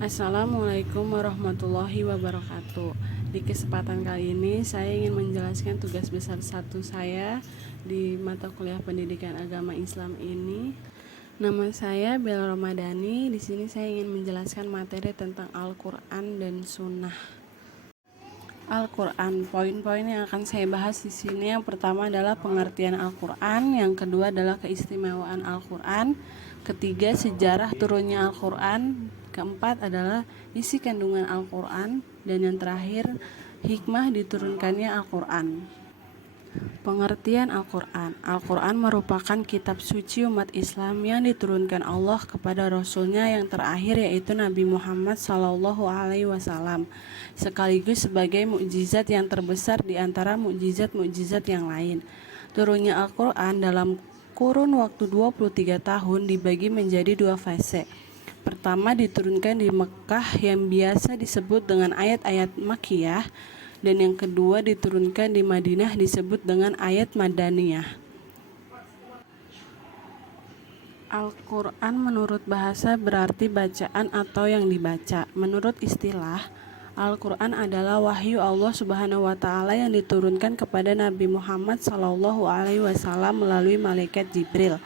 Assalamualaikum warahmatullahi wabarakatuh. Di kesempatan kali ini saya ingin menjelaskan tugas besar satu saya di mata kuliah pendidikan agama Islam ini. Nama saya Bella Ramadhani. Di sini saya ingin menjelaskan materi tentang Al-Quran dan Sunnah. Al-Quran, poin-poin yang akan saya bahas di sini yang pertama adalah pengertian Al-Quran, yang kedua adalah keistimewaan Al-Quran, ketiga sejarah turunnya Al-Quran, keempat adalah isi kandungan Al-Quran, dan yang terakhir hikmah diturunkannya Al-Quran. Pengertian Al-Quran. Al-Quran merupakan kitab suci umat Islam yang diturunkan Allah kepada Rasulnya yang terakhir, yaitu Nabi Muhammad SAW, sekaligus sebagai mukjizat yang terbesar di antara mukjizat-mukjizat yang lain. Turunnya Al-Quran dalam kurun waktu 23 tahun dibagi menjadi dua fase. Pertama, diturunkan di Mekah yang biasa disebut dengan ayat-ayat Makkiyah, dan yang kedua diturunkan di Madinah disebut dengan ayat Madaniyah. Al-Quran menurut bahasa berarti bacaan atau yang dibaca. Menurut istilah, Al-Quran adalah wahyu Allah Subhanahu wa Ta'ala yang diturunkan kepada Nabi Muhammad SAW melalui malaikat Jibril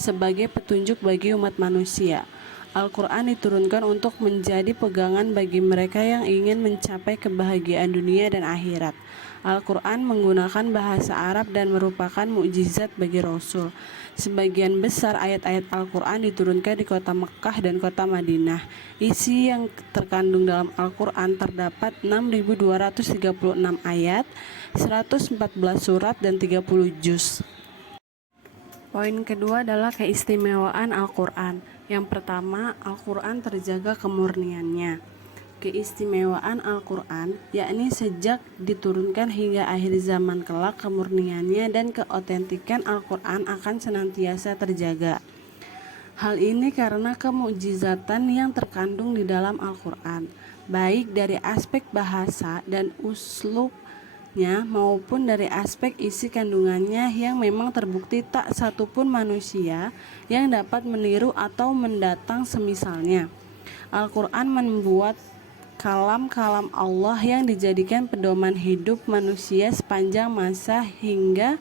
sebagai petunjuk bagi umat manusia. Al-Quran diturunkan untuk menjadi pegangan bagi mereka yang ingin mencapai kebahagiaan dunia dan akhirat. Al-Quran menggunakan bahasa Arab dan merupakan mukjizat bagi Rasul. Sebagian besar ayat-ayat Al-Quran diturunkan di kota Mekkah dan kota Madinah. Isi yang terkandung dalam Al-Quran terdapat 6.236 ayat, 114 surat, dan 30 juz. Poin kedua adalah keistimewaan Al-Quran. Yang pertama, Al-Quran terjaga kemurniannya. Keistimewaan Al-Quran, yakni sejak diturunkan hingga akhir zaman kelak, kemurniannya dan keotentikan Al-Quran akan senantiasa terjaga. Hal ini karena kemukjizatan yang terkandung di dalam Al-Quran, baik dari aspek bahasa dan uslub maupun dari aspek isi kandungannya yang memang terbukti tak satupun manusia yang dapat meniru atau mendatang semisalnya. Al-Quran membuat kalam-kalam Allah yang dijadikan pedoman hidup manusia sepanjang masa, hingga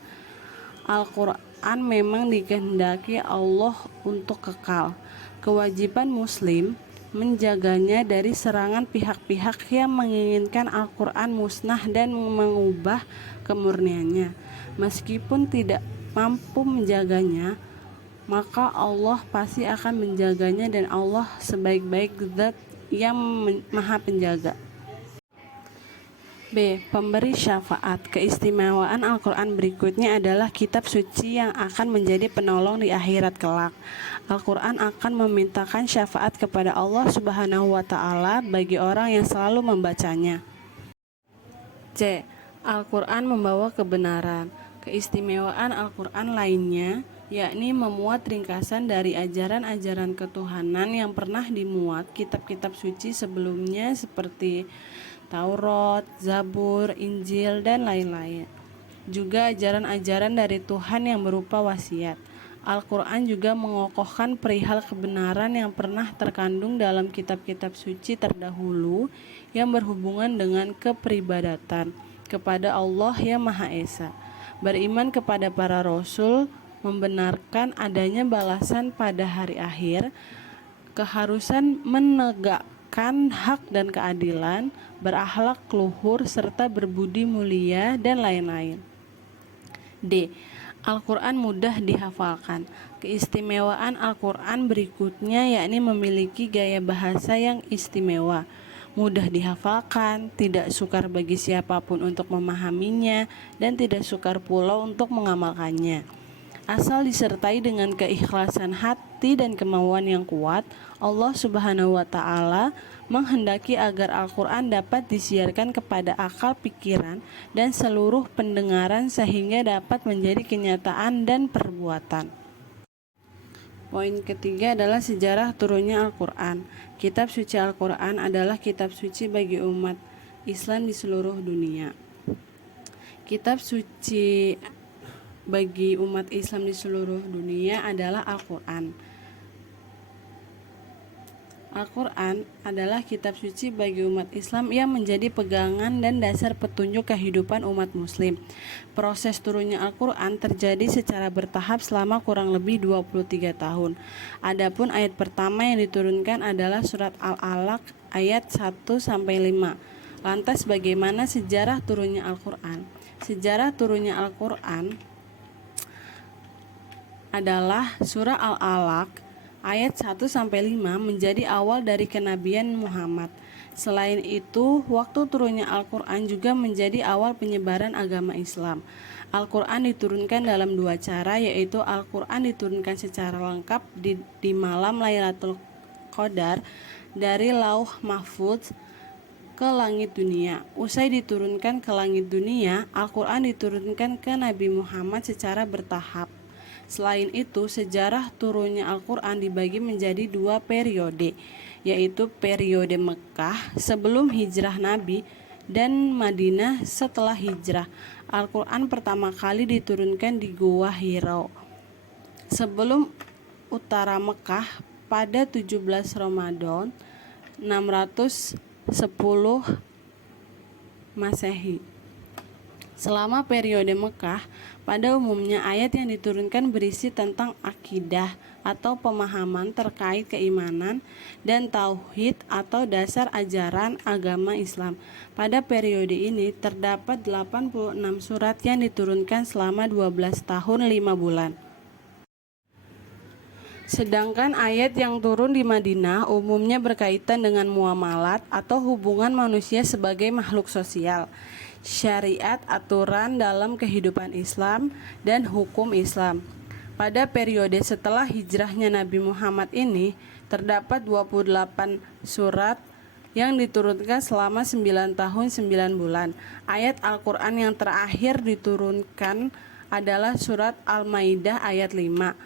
Al-Quran memang dikehendaki Allah untuk kekal. Kewajiban Muslim menjaganya dari serangan pihak-pihak yang menginginkan Al-Quran musnah dan mengubah kemurniannya. Meskipun tidak mampu menjaganya, maka Allah pasti akan menjaganya, dan Allah sebaik-baik zat yang maha penjaga. B. Pemberi syafaat. Keistimewaan Al-Quran berikutnya adalah kitab suci yang akan menjadi penolong di akhirat kelak. Al-Quran akan memintakan syafaat kepada Allah Subhanahu wa Ta'ala bagi orang yang selalu membacanya. C. Al-Quran membawa kebenaran. Keistimewaan Al-Quran lainnya yakni memuat ringkasan dari ajaran-ajaran ketuhanan yang pernah dimuat kitab-kitab suci sebelumnya seperti Taurat, Zabur, Injil, dan lain-lain. Juga ajaran-ajaran dari Tuhan yang berupa wasiat. Al-Quran juga mengokohkan perihal kebenaran yang pernah terkandung dalam kitab-kitab suci terdahulu yang berhubungan dengan kepribadatan kepada Allah yang Maha Esa, beriman kepada para rasul, membenarkan adanya balasan pada hari akhir, keharusan menegakkan hak dan keadilan, berakhlak luhur, serta berbudi mulia, dan lain-lain. D. Al-Quran mudah dihafalkan. Keistimewaan Al-Quran berikutnya yakni memiliki gaya bahasa yang istimewa, mudah dihafalkan, tidak sukar bagi siapapun untuk memahaminya, dan tidak sukar pula untuk mengamalkannya. Asal disertai dengan keikhlasan hati dan kemauan yang kuat, Allah Subhanahu wa Ta'ala menghendaki agar Al-Quran dapat disiarkan kepada akal pikiran dan seluruh pendengaran sehingga dapat menjadi kenyataan dan perbuatan. Poin ketiga adalah sejarah turunnya Al-Quran. Kitab suci Al-Quran adalah kitab suci bagi umat Islam di seluruh dunia. Kitab suci bagi umat Islam di seluruh dunia adalah Al-Quran. Al-Quran adalah kitab suci bagi umat Islam yang menjadi pegangan dan dasar petunjuk kehidupan umat muslim. Proses turunnya Al-Quran terjadi secara bertahap selama kurang lebih 23 tahun. Adapun ayat pertama yang diturunkan adalah surat Al-Alaq ayat 1-5. Lantas bagaimana sejarah turunnya Al-Quran? Sejarah turunnya Al-Quran adalah surah Al-Alaq ayat 1-5 menjadi awal dari kenabian Muhammad. Selain itu, waktu turunnya Al-Quran juga menjadi awal penyebaran agama Islam. Al-Quran diturunkan dalam dua cara, yaitu Al-Quran diturunkan secara lengkap di malam Lailatul Qadar dari Lauh Mahfudz ke langit dunia. Usai diturunkan ke langit dunia, Al-Quran diturunkan ke Nabi Muhammad secara bertahap. Selain itu, sejarah turunnya Al-Quran dibagi menjadi dua periode, yaitu periode Mekah sebelum hijrah Nabi dan Madinah setelah hijrah. Al-Quran pertama kali diturunkan di Gua Hira sebelum utara Mekah pada 17 Ramadan 610 Masehi. Selama periode Mekah, pada umumnya ayat yang diturunkan berisi tentang akidah atau pemahaman terkait keimanan dan tauhid atau dasar ajaran agama Islam. Pada periode ini terdapat 86 surat yang diturunkan selama 12 tahun 5 bulan. Sedangkan ayat yang turun di Madinah umumnya berkaitan dengan muamalat atau hubungan manusia sebagai makhluk sosial, syariat, aturan dalam kehidupan Islam, dan hukum Islam. Pada periode setelah hijrahnya Nabi Muhammad ini, terdapat 28 surat yang diturunkan selama 9 tahun 9 bulan. Ayat Al-Quran yang terakhir diturunkan adalah surat Al-Maidah ayat 5.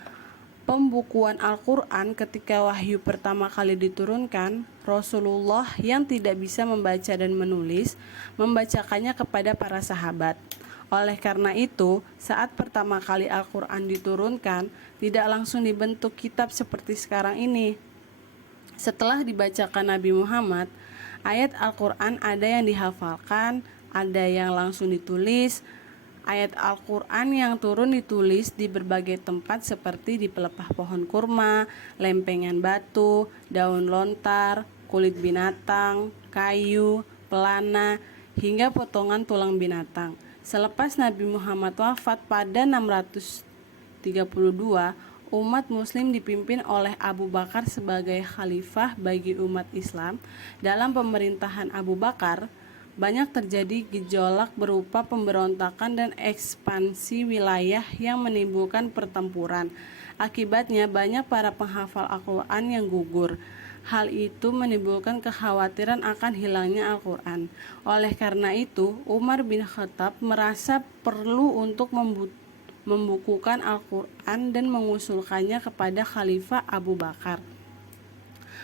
Pembukuan Al-Quran ketika wahyu pertama kali diturunkan, Rasulullah yang tidak bisa membaca dan menulis membacakannya kepada para sahabat. Oleh karena itu, saat pertama kali Al-Quran diturunkan, tidak langsung dibentuk kitab seperti sekarang ini. Setelah dibacakan Nabi Muhammad, ayat Al-Quran ada yang dihafalkan, ada yang langsung ditulis. Ayat Al-Quran yang turun ditulis di berbagai tempat seperti di pelepah pohon kurma, lempengan batu, daun lontar, kulit binatang, kayu, pelana, hingga potongan tulang binatang. Selepas Nabi Muhammad wafat pada 632, umat muslim dipimpin oleh Abu Bakar sebagai khalifah bagi umat Islam. Dalam pemerintahan Abu Bakar, banyak terjadi gejolak berupa pemberontakan dan ekspansi wilayah yang menimbulkan pertempuran. Akibatnya banyak para penghafal Al-Quran yang gugur. Hal itu menimbulkan kekhawatiran akan hilangnya Al-Quran. Oleh karena itu, Umar bin Khattab merasa perlu untuk membukukan Al-Quran dan mengusulkannya kepada Khalifah Abu Bakar.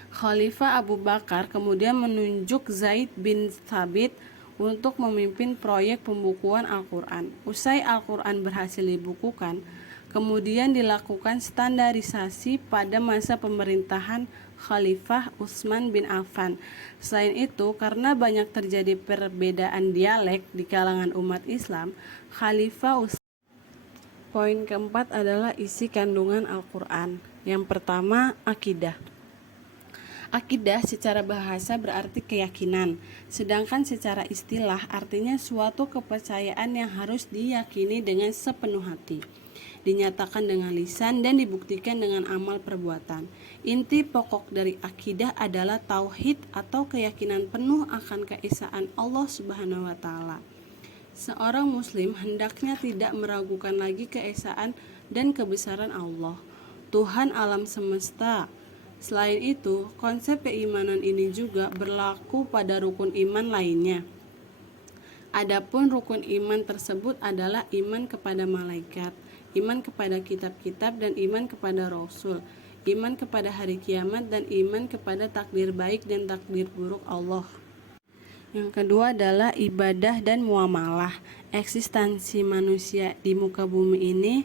Khalifah Abu Bakar kemudian menunjuk Zaid bin Thabit untuk memimpin proyek pembukuan Al-Quran. Usai Al-Quran berhasil dibukukan, kemudian dilakukan standarisasi pada masa pemerintahan Khalifah Utsman bin Affan. Selain itu, karena banyak terjadi perbedaan dialek di kalangan umat Islam, Khalifah Utsman. Poin keempat adalah isi kandungan Al-Quran. Yang pertama, akidah. Akidah secara bahasa berarti keyakinan, sedangkan secara istilah artinya suatu kepercayaan yang harus diyakini dengan sepenuh hati, dinyatakan dengan lisan dan dibuktikan dengan amal perbuatan. Inti pokok dari akidah adalah tauhid atau keyakinan penuh akan keesaan Allah Subhanahu wa taala. Seorang muslim hendaknya tidak meragukan lagi keesaan dan kebesaran Allah, Tuhan alam semesta. Selain itu, konsep keimanan ini juga berlaku pada rukun iman lainnya. Adapun rukun iman tersebut adalah iman kepada malaikat, iman kepada kitab-kitab dan iman kepada rasul, iman kepada hari kiamat dan iman kepada takdir baik dan takdir buruk Allah. Yang kedua adalah ibadah dan muamalah. Eksistensi manusia di muka bumi ini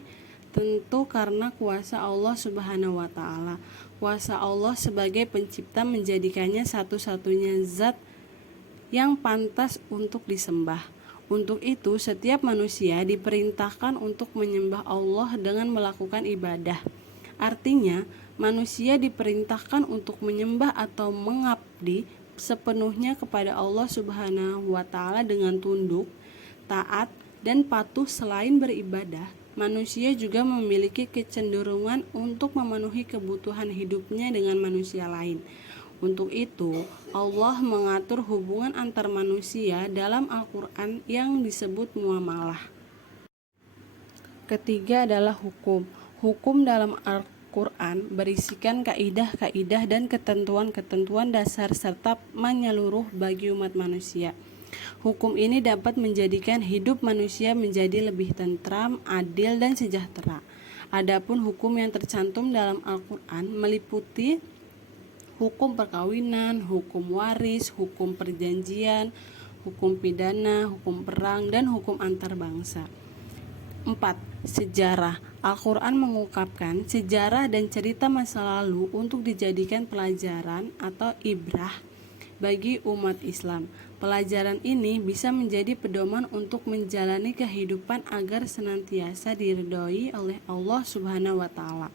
tentu karena kuasa Allah Subhanahu wa taala. kuasa Allah sebagai pencipta menjadikannya satu-satunya zat yang pantas untuk disembah. Untuk itu, setiap manusia diperintahkan untuk menyembah Allah dengan melakukan ibadah. Artinya, manusia diperintahkan untuk menyembah atau mengabdi sepenuhnya kepada Allah Subhanahu wa Ta'ala dengan tunduk, taat, dan patuh. Selain beribadah, manusia juga memiliki kecenderungan untuk memenuhi kebutuhan hidupnya dengan manusia lain. Untuk itu, Allah mengatur hubungan antar manusia dalam Al-Quran yang disebut muamalah. Ketiga adalah hukum. Hukum dalam Al-Quran berisikan kaidah-kaidah dan ketentuan-ketentuan dasar serta menyeluruh bagi umat manusia. Hukum ini dapat menjadikan hidup manusia menjadi lebih tentram, adil, dan sejahtera. Adapun hukum yang tercantum dalam Al-Quran meliputi hukum perkawinan, hukum waris, hukum perjanjian, hukum pidana, hukum perang, dan hukum antar bangsa. 4. Sejarah. Al-Quran mengungkapkan sejarah dan cerita masa lalu untuk dijadikan pelajaran atau ibrah bagi umat Islam. Pelajaran ini bisa menjadi pedoman untuk menjalani kehidupan agar senantiasa diridhoi oleh Allah Subhanahu wa Ta'ala.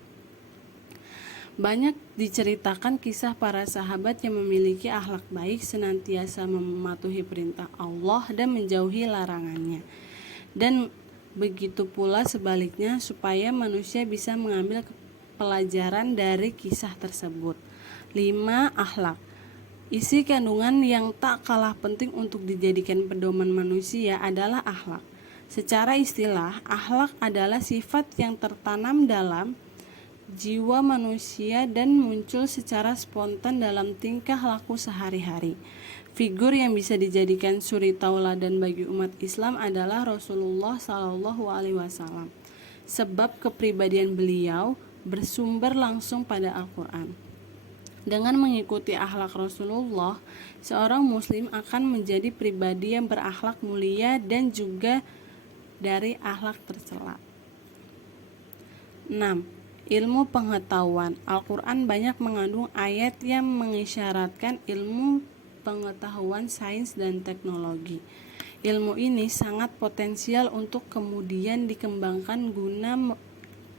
Banyak diceritakan kisah para sahabat yang memiliki akhlak baik, senantiasa mematuhi perintah Allah dan menjauhi larangannya. Dan begitu pula sebaliknya, supaya manusia bisa mengambil pelajaran dari kisah tersebut. 5. Akhlak. Isi kandungan yang tak kalah penting untuk dijadikan pedoman manusia adalah akhlak. Secara istilah, akhlak adalah sifat yang tertanam dalam jiwa manusia dan muncul secara spontan dalam tingkah laku sehari-hari. Figur yang bisa dijadikan suri tauladan bagi umat Islam adalah Rasulullah SAW, sebab kepribadian beliau bersumber langsung pada Al-Quran. Dengan mengikuti akhlak Rasulullah, seorang muslim akan menjadi pribadi yang berakhlak mulia dan juga dari akhlak tercela. 6. Ilmu pengetahuan. Al-Quran banyak mengandung ayat yang mengisyaratkan ilmu pengetahuan sains dan teknologi. Ilmu ini sangat potensial untuk kemudian dikembangkan guna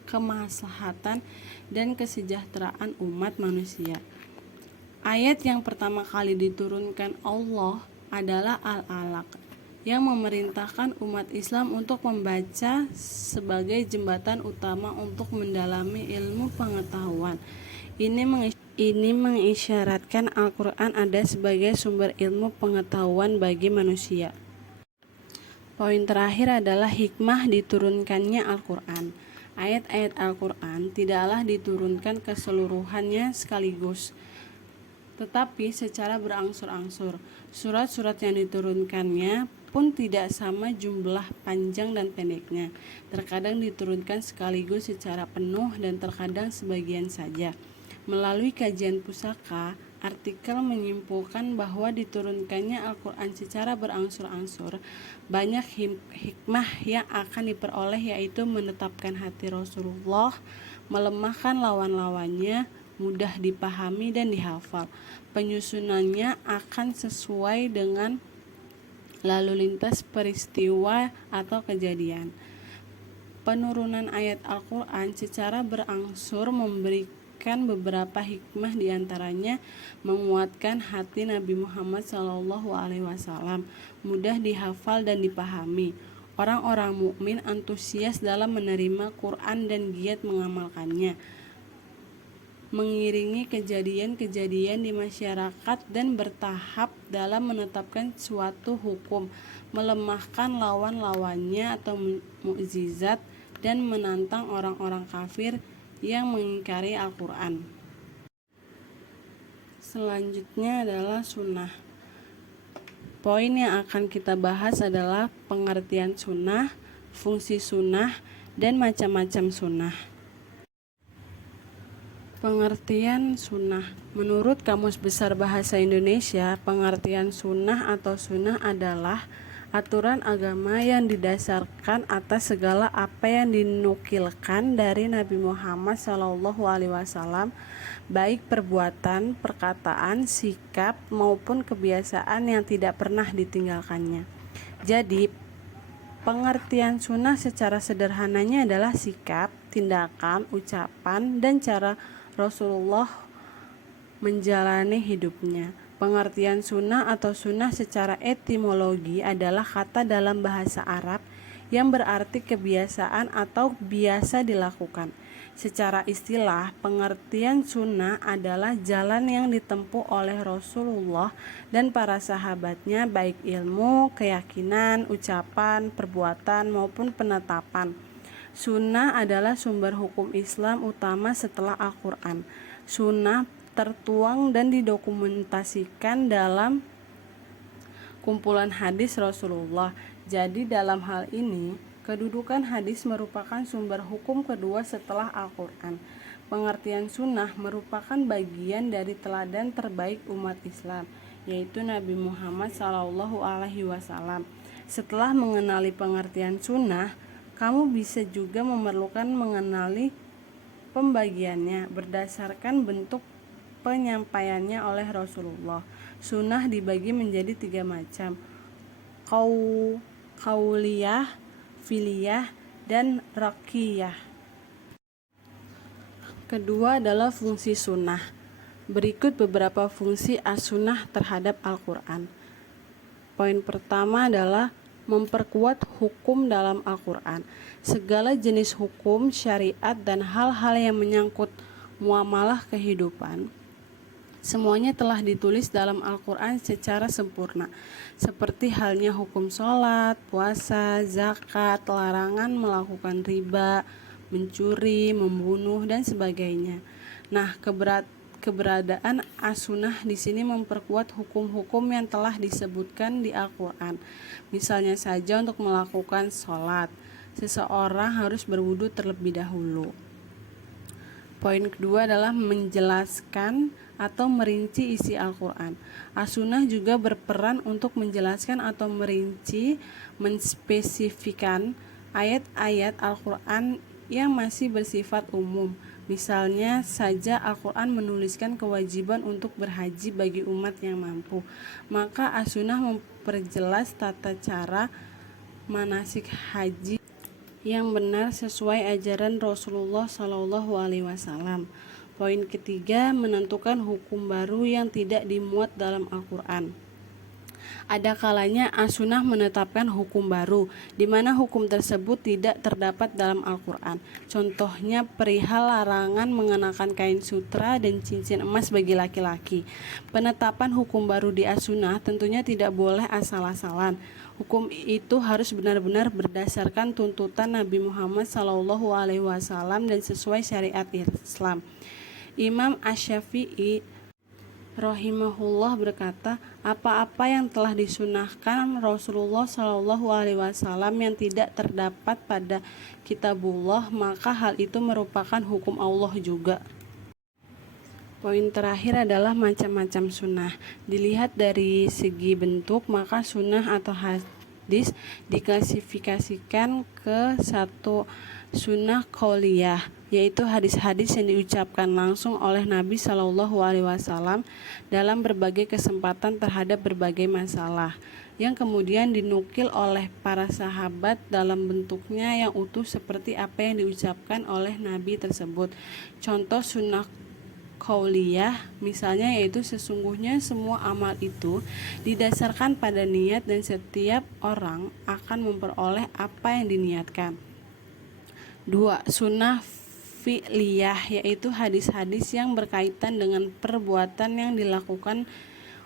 kemaslahatan dan kesejahteraan umat manusia. Ayat yang pertama kali diturunkan Allah adalah Al-Alaq, yang memerintahkan umat Islam untuk membaca sebagai jembatan utama untuk mendalami ilmu pengetahuan. Ini mengisyaratkan Al-Quran ada sebagai sumber ilmu pengetahuan bagi manusia. Poin terakhir adalah hikmah diturunkannya Al-Quran. Ayat-ayat Al-Quran tidaklah diturunkan keseluruhannya sekaligus, tetapi secara berangsur-angsur. Surat-surat yang diturunkannya pun tidak sama jumlah panjang dan pendeknya. Terkadang diturunkan sekaligus secara penuh dan terkadang sebagian saja. Melalui kajian pusaka, artikel menyimpulkan bahwa diturunkannya Al-Quran secara berangsur-angsur banyak hikmah yang akan diperoleh, yaitu menetapkan hati Rasulullah, melemahkan lawan-lawannya, mudah dipahami dan dihafal. Penyusunannya akan sesuai dengan lalu lintas peristiwa atau kejadian. Penurunan ayat Al-Quran secara berangsur memberikan beberapa hikmah, diantaranya menguatkan hati Nabi Muhammad SAW, mudah dihafal dan dipahami. Orang-orang mukmin antusias dalam menerima Quran dan giat mengamalkannya, mengiringi kejadian-kejadian di masyarakat dan bertahap dalam menetapkan suatu hukum, melemahkan lawan-lawannya atau mukjizat, dan menantang orang-orang kafir yang mengingkari Al-Quran. Selanjutnya adalah sunnah. Poin yang akan kita bahas adalah pengertian sunnah, fungsi sunnah, dan macam-macam sunnah. Pengertian sunnah. Menurut Kamus Besar Bahasa Indonesia, pengertian sunnah atau sunnah adalah aturan agama yang didasarkan atas segala apa yang dinukilkan dari Nabi Muhammad SAW, baik perbuatan, perkataan, sikap, maupun kebiasaan yang tidak pernah ditinggalkannya. Jadi, pengertian sunnah secara sederhananya adalah sikap, tindakan, ucapan, dan cara Rasulullah menjalani hidupnya. Pengertian sunnah atau sunnah secara etimologi adalah kata dalam bahasa Arab yang berarti kebiasaan atau biasa dilakukan. Secara istilah, pengertian sunnah adalah jalan yang ditempuh oleh Rasulullah dan para sahabatnya, baik ilmu, keyakinan, ucapan, perbuatan, maupun penetapan. Sunnah adalah sumber hukum Islam utama setelah Al-Quran. Sunnah tertuang dan didokumentasikan dalam kumpulan hadis Rasulullah. Jadi dalam hal ini, kedudukan hadis merupakan sumber hukum kedua setelah Al-Quran. Pengertian sunnah merupakan bagian dari teladan terbaik umat Islam, yaitu Nabi Muhammad SAW. Setelah mengenali pengertian sunnah, kamu bisa juga memerlukan mengenali pembagiannya berdasarkan bentuk penyampaiannya oleh Rasulullah. Sunnah dibagi menjadi 3 macam: qauliyah, filiyah, dan raqiyah. Kedua adalah fungsi sunnah. Berikut beberapa fungsi as-sunnah terhadap Al-Quran. Poin pertama adalah memperkuat hukum dalam Al-Quran. Segala jenis hukum, syariat, dan hal-hal yang menyangkut muamalah kehidupan, semuanya telah ditulis dalam Al-Quran secara sempurna, seperti halnya hukum sholat, puasa, zakat, larangan melakukan riba, mencuri, membunuh, dan sebagainya. Nah, keberadaan as-sunnah di sini memperkuat hukum-hukum yang telah disebutkan di Al-Quran. Misalnya saja untuk melakukan sholat, seseorang harus berwudu terlebih dahulu. Poin kedua adalah menjelaskan atau merinci isi Al-Quran. As-sunnah juga berperan untuk menjelaskan atau merinci, menspesifikan ayat-ayat Al-Quran yang masih bersifat umum. Misalnya saja Al-Quran menuliskan kewajiban untuk berhaji bagi umat yang mampu, maka as-sunnah memperjelas tata cara manasik haji yang benar sesuai ajaran Rasulullah SAW. Poin ketiga, menentukan hukum baru yang tidak dimuat dalam Al-Quran. Ada kalanya as-sunnah menetapkan hukum baru, di mana hukum tersebut tidak terdapat dalam Al-Quran. Contohnya perihal larangan mengenakan kain sutra dan cincin emas bagi laki-laki. Penetapan hukum baru di as-sunnah tentunya tidak boleh asal-asalan. Hukum itu harus benar-benar berdasarkan tuntutan Nabi Muhammad SAW dan sesuai syariat Islam. Imam Asy-Syafi'i rahimahullah berkata, apa-apa yang telah disunahkan Rasulullah SAW yang tidak terdapat pada kitabullah, maka hal itu merupakan hukum Allah juga. Poin terakhir adalah macam-macam sunnah. Dilihat dari segi bentuk, maka sunnah atau hadis diklasifikasikan ke satu sunnah qauliyah, yaitu hadis-hadis yang diucapkan langsung oleh Nabi SAW dalam berbagai kesempatan terhadap berbagai masalah, yang kemudian dinukil oleh para sahabat dalam bentuknya yang utuh seperti apa yang diucapkan oleh Nabi tersebut. Contoh sunnah qauliyah misalnya yaitu sesungguhnya semua amal itu didasarkan pada niat dan setiap orang akan memperoleh apa yang diniatkan. 2. Sunnah fi'liyah, yaitu hadis-hadis yang berkaitan dengan perbuatan yang dilakukan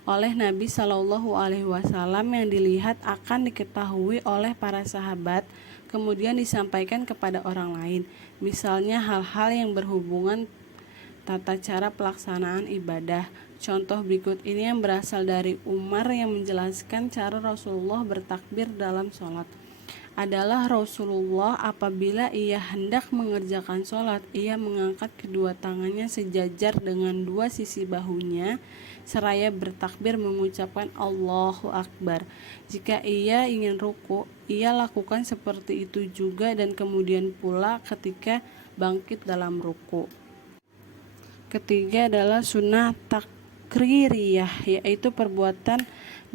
oleh Nabi SAW yang dilihat akan diketahui oleh para sahabat, kemudian disampaikan kepada orang lain. Misalnya hal-hal yang berhubungan tata cara pelaksanaan ibadah. Contoh berikut ini yang berasal dari Umar yang menjelaskan cara Rasulullah bertakbir dalam sholat. Adalah Rasulullah apabila ia hendak mengerjakan sholat, ia mengangkat kedua tangannya sejajar dengan dua sisi bahunya seraya bertakbir mengucapkan Allahu Akbar. Jika ia ingin ruku, ia lakukan seperti itu juga dan kemudian pula ketika bangkit dalam ruku. Ketiga adalah sunnah takririyah, yaitu perbuatan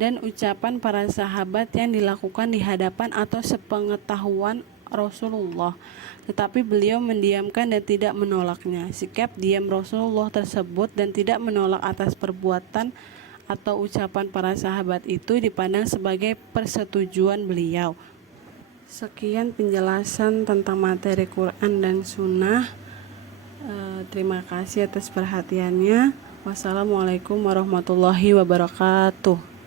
dan ucapan para sahabat yang dilakukan di hadapan atau sepengetahuan Rasulullah, tetapi beliau mendiamkan dan tidak menolaknya. Sikap diam Rasulullah tersebut dan tidak menolak atas perbuatan atau ucapan para sahabat itu dipandang sebagai persetujuan beliau. Sekian penjelasan tentang materi Quran dan Sunnah. Terima kasih atas perhatiannya. Wassalamualaikum warahmatullahi wabarakatuh.